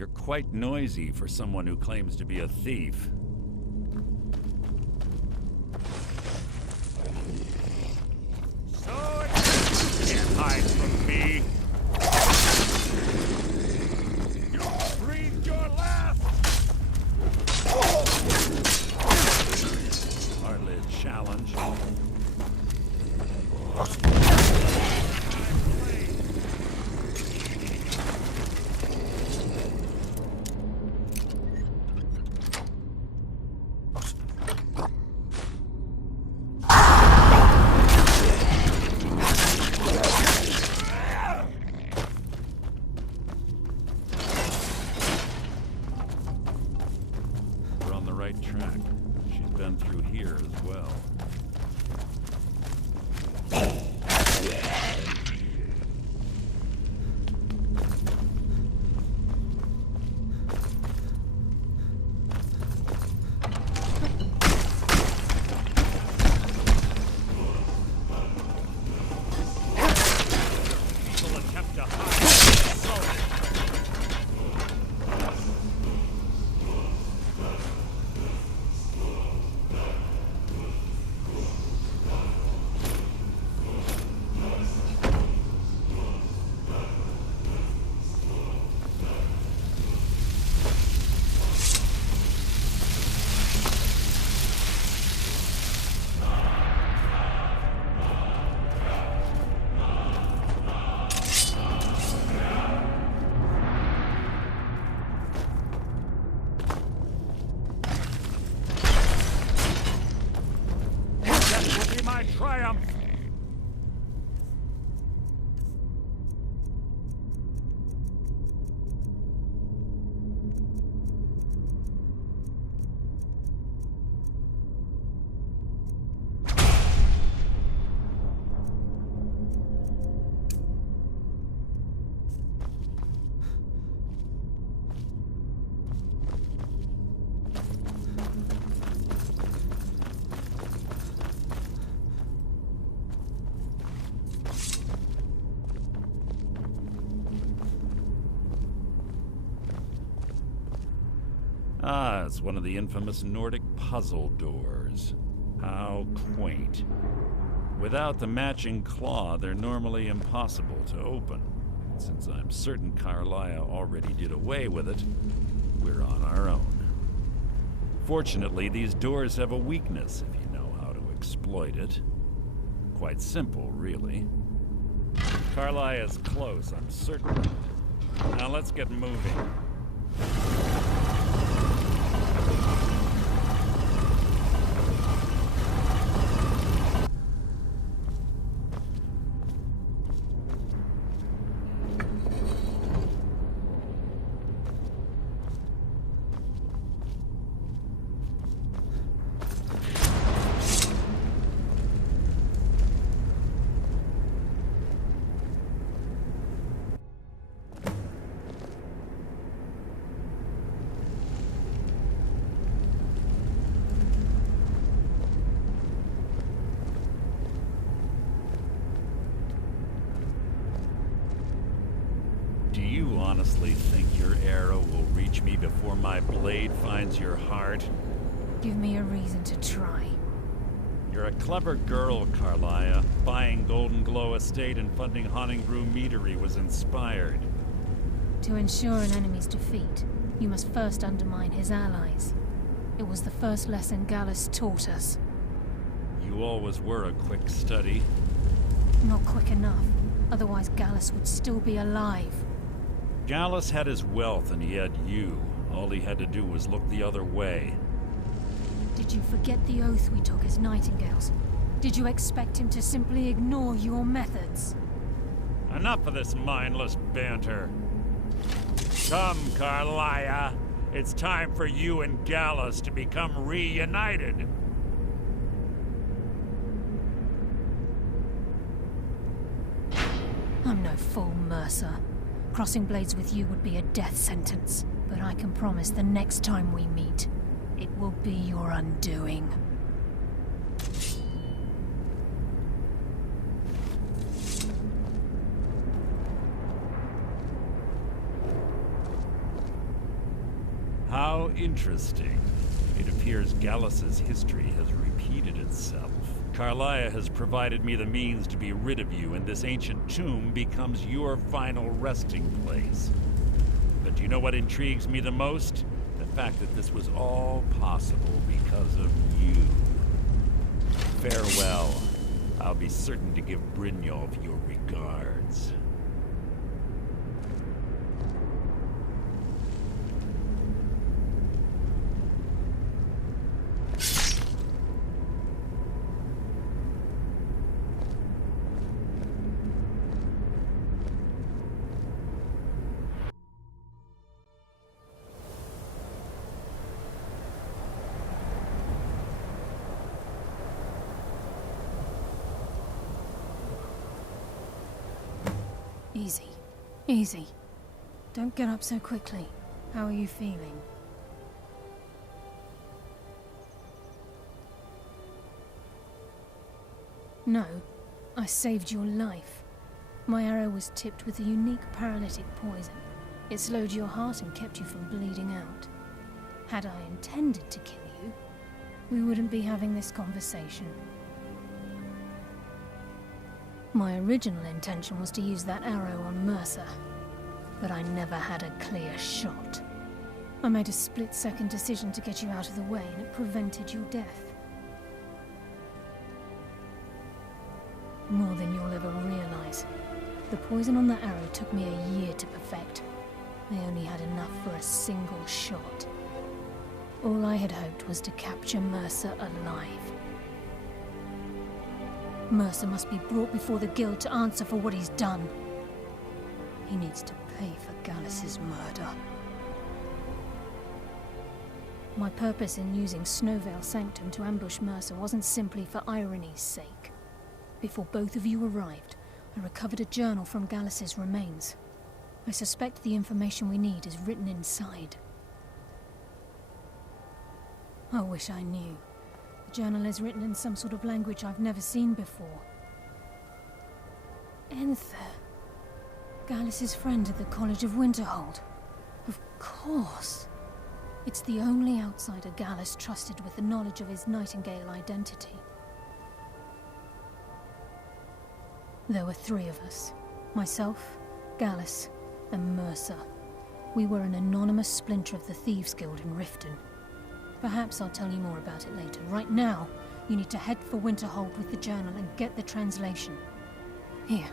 You're quite noisy for someone who claims to be a thief. So you can't hide from me. You breathed your last! Hardly a challenge. We're on the right track. She's been through here as well. My triumph! Ah, it's one of the infamous Nordic puzzle doors. How quaint. Without the matching claw, they're normally impossible to open. Since I'm certain Carlia already did away with it, we're on our own. Fortunately, these doors have a weakness if you know how to exploit it. Quite simple, really. Carlia is close, I'm certain of it. Now let's get moving. Do you honestly think your arrow will reach me before my blade finds your heart? Give me a reason to try. You're a clever girl, Carlia. Buying Golden Glow Estate and funding Haunting Brew Meadery was inspired. To ensure an enemy's defeat, you must first undermine his allies. It was the first lesson Gallus taught us. You always were a quick study. Not quick enough, otherwise Gallus would still be alive. Gallus had his wealth and he had you. All he had to do was look the other way. Did you forget the oath we took as Nightingales? Did you expect him to simply ignore your methods? Enough of this mindless banter. Come, Carlia. It's time for you and Gallus to become reunited. I'm no fool, Mercer. Crossing blades with you would be a death sentence. But I can promise the next time we meet, it will be your undoing. How interesting. It appears Gallus's history has repeated itself. Carlia has provided me the means to be rid of you, and this ancient tomb becomes your final resting place. But do you know what intrigues me the most? The fact that this was all possible because of you. Farewell. I'll be certain to give Brynjolf your regards. Easy. Easy. Don't get up so quickly. How are you feeling? No. I saved your life. My arrow was tipped with a unique paralytic poison. It slowed your heart and kept you from bleeding out. Had I intended to kill you, we wouldn't be having this conversation. My original intention was to use that arrow on Mercer, but I never had a clear shot. I made a split-second decision to get you out of the way, and it prevented your death. More than you'll ever realize. The poison on that arrow took me a year to perfect. I only had enough for a single shot. All I had hoped was to capture Mercer alive. Mercer must be brought before the Guild to answer for what he's done. He needs to pay for Gallus's murder. My purpose in using Snowvale Sanctum to ambush Mercer wasn't simply for irony's sake. Before both of you arrived, I recovered a journal from Gallus's remains. I suspect the information we need is written inside. I wish I knew. The journal is written in some sort of language I've never seen before. Enther. Gallus's friend at the College of Winterhold. Of course. It's the only outsider Gallus trusted with the knowledge of his Nightingale identity. There were three of us. Myself, Gallus, and Mercer. We were an anonymous splinter of the Thieves' Guild in Riften. Perhaps I'll tell you more about it later. Right now, you need to head for Winterhold with the journal and get the translation. Here,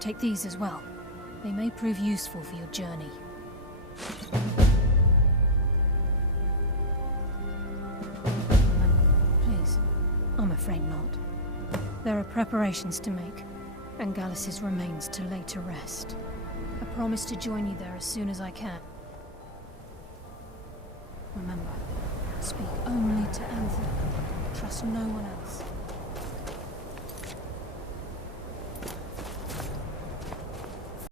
take these as well. They may prove useful for your journey. Please, I'm afraid not. There are preparations to make, and Gallus's remains to lay to rest. I promise to join you there as soon as I can. Remember, speak only to Anthem. Trust no one else.